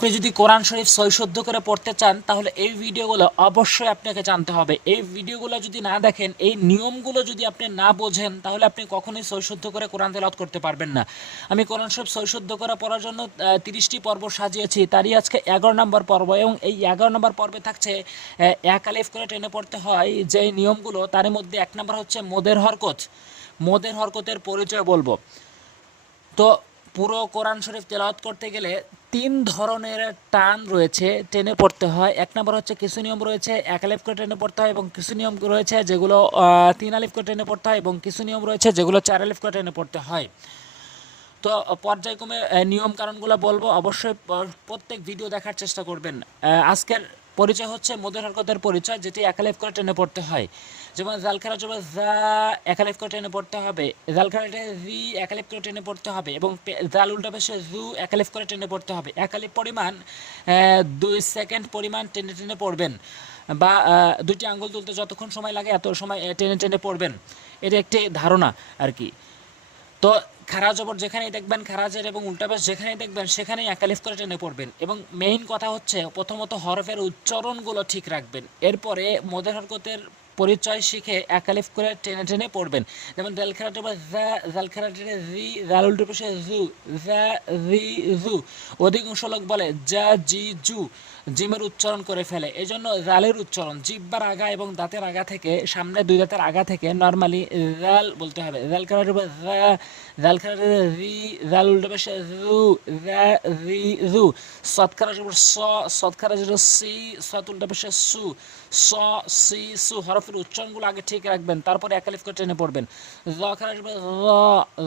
আপনি যদি কোরআন শরীফ সৈশুদ্ধ করে পড়তে চান, তাহলে এই ভিডিওগুলো অবশ্যই আপনাকে জানতে হবে। এই ভিডিওগুলো যদি না দেখেন, এই নিয়মগুলো যদি আপনি না বোঝেন, তাহলে আপনি কখনোই সৈশুদ্ধ করে কোরআন তেলাওয়াত করতে পারবেন না। আমি কোরআন শরীফ সৈশুদ্ধ করে পড়ার জন্য তিরিশটি পর্ব সাজিয়েছি। তারই আজকে এগারো নম্বর পর্ব এবং এই এগারো নম্বর পর্বে থাকছে এক আলিফ করে টেনে পড়তে হয় যে নিয়মগুলো, তার মধ্যে এক নম্বর হচ্ছে মোদের হরকত। মোদের হরকতের পরিচয় বলব। তো পুরো কোরআন শরীফ তেলাওয়াত করতে গেলে তিন ধরনের টান রয়েছে। টেনে পড়তে হয়। এক নম্বর হচ্ছে কিছু নিয়ম রয়েছে, এক আলিফ করে পড়তে হয় এবং কিছু নিয়ম রয়েছে যেগুলো তিন আলিফ করে টেনে পড়তে হয় এবং কিছু নিয়ম রয়েছে যেগুলো চার আলিফ করে টেনে পড়তে হয়। তো পর্যায়ক্রমে নিয়ম কারণগুলো বলব। অবশ্যই প্রত্যেক ভিডিও দেখার চেষ্টা করবেন। আজকের পরিচয় হচ্ছে মোদের হরকতের পরিচয়, যেটি একালেফ করে টেনে পড়তে হয়। যেমন জাল খেলা জন্য জা একালেফ করে টেনে পড়তে হবে। জাল খেলাটা জি একালেফ করে টেনে পড়তে হবে এবং জাল উল্টা পেশে জু একালেফ করে টেনে পড়তে হবে। একালিফ পরিমাণ দুই সেকেন্ড পরিমাণ টেনে টেনে পড়বেন বা দুইটি আঙ্গুল তুলতে যতক্ষণ সময় লাগে এত সময় টেনে টেনে পড়বেন। এটা একটি ধারণা আর কি। তো খারা জবর যেখানেই দেখবেন, খারাজের এবং উল্টাবেশ যেখানেই দেখবেন, সেখানেই একালিফ করে টেনে পড়বেন। এবং মেইন কথা হচ্ছে, প্রথমত হরফের উচ্চারণগুলো ঠিক রাখবেন। এরপরে মোদের হরকতের পরিচয় শিখে একালিফ করে টেনে টেনে পড়বেন। যেমন জাল খেলাটা বা জা জাল খেলাটা জি জাল উল্টো পেশে জু জা জি জু অধিকাংশ লোক বলে যা, জি, জু। জিমের উচ্চারণ করে ফেলে। এই জন্য জালের উচ্চারণ, জিব্বার আগা এবং দাঁতের আগা থেকে, সামনে দুই দাঁতের আগা থেকে নর্মালি জাল বলতে হবে। জাল খেলাটা বা জা জাল খেলাটা জি জাল উল্টো পেশে জু জা জি জু সৎ খেলাটা স সৎ খেলাটা সি সৎ উল্টো পেশে সু স। সি সু হরফের উচ্চারণগুলো আগে ঠিক রাখবেন, তারপরে একালিফ করে টেনে পড়বেন। আসবে র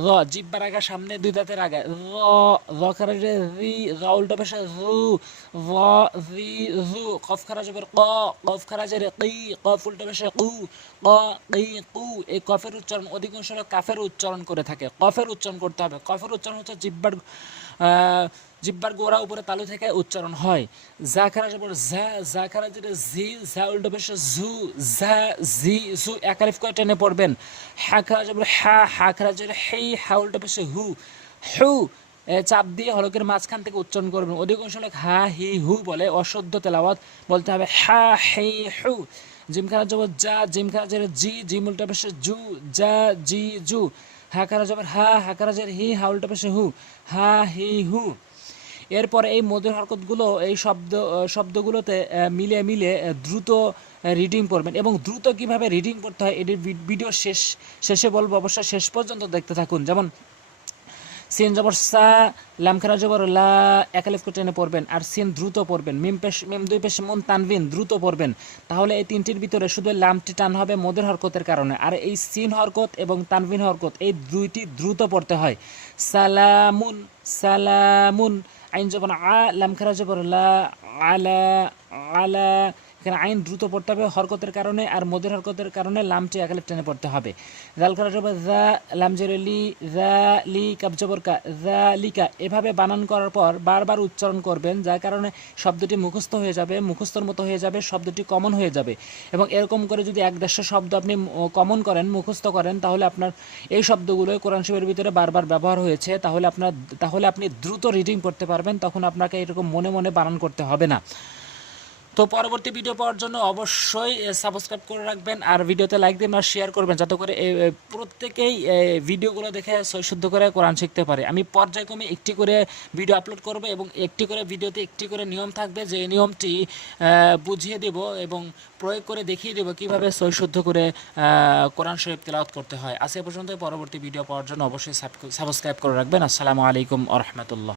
র জিব্বার আগা, সামনে দুই দাঁতের আগে। র র আসবে রি র পেশে র জি, জু কফ ক কফ কি কফ উল্টো পেশে কু, ক কি কু। এই কফের উচ্চারণ অধিকাংশ কাফের উচ্চারণ করে থাকে। কফের উচ্চারণ করতে হবে। কফের উচ্চারণ হচ্ছে জিব্বার জিব্বার গোড়া উপরে তালু থেকে উচ্চারণ হয়। যা খারা যাবে যা যা খারা যেটা জি যা উল্টো পেশে জু যা জি, জু একালিফ করে টেনে পড়বেন। হা খারা যাবে হা হা খারা যাবে হেই হা উল্টো পেশে হু হু চাপ দিয়ে হলকের মাঝখান থেকে উচ্চারণ করবেন। অধিকাংশ লোক হা, হি, হু বলে অশুদ্ধ তেলাওয়াত বলতে হবে হা, হি, হু। জিম খানা জবর যা জিম খানা জের জি, জিম উল্টা পেশে জু যা জি, জু। হা খানা জবর হা হা খানা জের হি, হা উল্টা পেশে হু, হা, হি, হু। এরপরে এই মধুর হরকতগুলো, এই শব্দ শব্দগুলোতে মিলে মিলে দ্রুত রিডিং করবেন এবং দ্রুত কীভাবে রিডিং করতে হয়, এটির ভিডিও শেষ, শেষে বলব অবশ্যই শেষ পর্যন্ত দেখতে থাকুন। যেমন সিন জবর সা লাম খারা জবর লা, একালিফ টেনে পড়বেন, আর সিন দ্রুত পড়বেন, মিম পেশ, মিম দুই পেশ মন তানবিন দ্রুত পড়বেন। তাহলে এই তিনটির ভিতরে শুধু লামটি টান হবে মোদের হরকতের কারণে, আর এই সিন হরকত এবং তানবিন হরকত, এই দুইটি দ্রুত পড়তে হয়। সালামুন সালামুন, আইন জবর আ লাম খারা জবর লা, আলা আলা এখানে আইন দ্রুত পড়তে হবে, হরকতের কারণে আর মোদের হরকতের কারণে লামটি একালিফ টেনে পড়তে হবে। জাল খারা জবর জা লাম লি এভাবে বানান করার পর বারবার উচ্চারণ করবেন, যার কারণে শব্দটি মুখস্থ হয়ে যাবে, মুখস্থর মতো হয়ে যাবে, শব্দটি কমন হয়ে যাবে। এবং এরকম করে যদি এক দেড়শো শব্দ আপনি কমন করেন, মুখস্থ করেন, তাহলে আপনার এই শব্দগুলো কোরআন শিবের ভিতরে বারবার ব্যবহার হয়েছে, তাহলে আপনার, তাহলে আপনি দ্রুত রিডিং করতে পারবেন, তখন আপনাকে এরকম মনে মনে বানান করতে হবে না। তো পরবর্তী ভিডিও পাওয়ার জন্য অবশ্যই সাবস্ক্রাইব করে রাখবেন আর ভিডিওতে লাইক দিন আর শেয়ার করবেন যাতে করে প্রত্যেকেই ভিডিওগুলো দেখে শুদ্ধ করে কোরআন শিখতে পারে। আমি পর্যায়ক্রমে একটি করে ভিডিও আপলোড করব এবং একটি করে ভিডিওতে একটি করে নিয়ম থাকবে যে নিয়মটি বুঝিয়ে দেব এবং প্রয়োগ করে দেখিয়ে দেবো কীভাবে শুদ্ধ করে কোরআন শরীফ তেলাওয়াত করতে হয়। আজকে পর্যন্ত পরবর্তী ভিডিও পাওয়ার জন্য অবশ্যই সাবস্ক্রাইব করে রাখবেন। আসসালামু আলাইকুম আ